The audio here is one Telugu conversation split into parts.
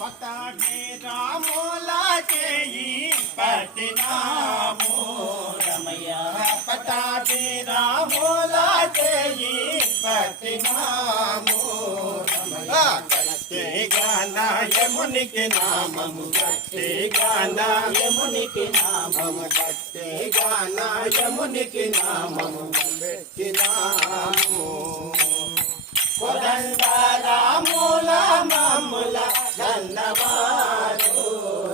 పతాకే రామోలా చేయి పట్టినాము రమయ్య పతాకే రామోలా చేయి పట్టినాము రమయ్య గట్టే గాన యమునికి నామము గట్టే గాన యమునికి నామము గట్టే గాన యమునికి నామము పెట్టినాము రాముల మమ్ముల గన్నవారు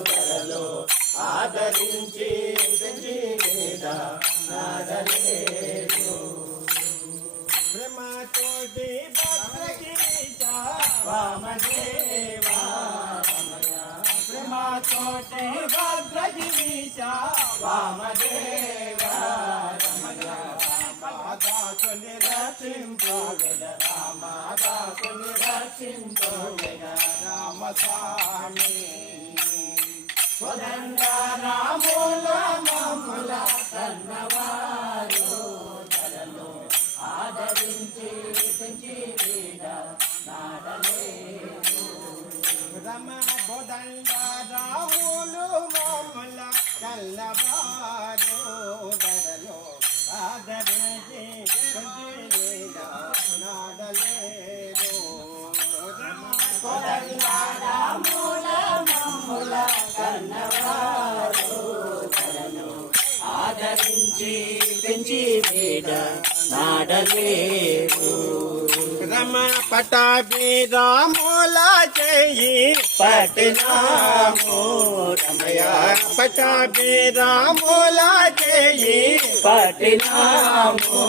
ధరలో ఆదరించి ప్రేమతోటి భద్రగిరీశ వామదేవా ప్రేమతోటి భద్రగిరీశ వామదేవా రామదాసుని రచింపగల రామదాసుని రచింపగల రామస్వామి స్వదండ రాముల మమ్ముల కన్నవారు ధరలో ఆదరించి పెంచి నాడలేదు రమ బోదండ రాములు మమ్ముల కన్నవారు ధరలో ఆదరించి నాడలేదు రాముల మమ్ముల కన్నవారు ధరలో ఆదరించి పెంచి వేడ నాడలేదు రమ పటాభి రాముల చేయి పట్టినాము రమయ పటాభి రాముల చేయి పట్టినాము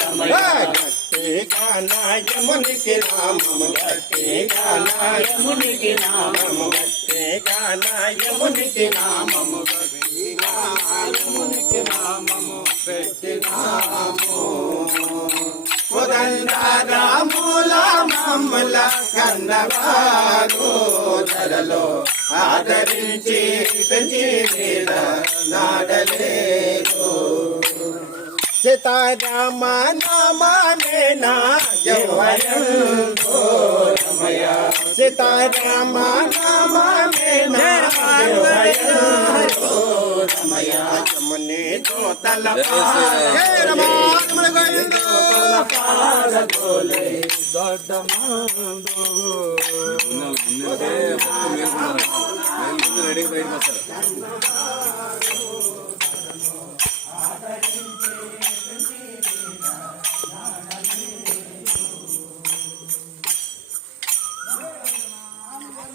రమయ గట్టే గాన యమునికి నామము గట్టే గాన యమునికి నామము గట్టే గాన యమునికి నామము గట్టే గాన యమునికి నామము పెట్టినాము రాముల మమ్ముల కన్నవారు ధరలో ఆదరించి పెంచి నాడలేదు సీతారామ నామేనా జవయంతో రమయ సీతారామ నామేనా జవయంతో రమయ జముని తోతల పారగోలే దొడ్డమాందో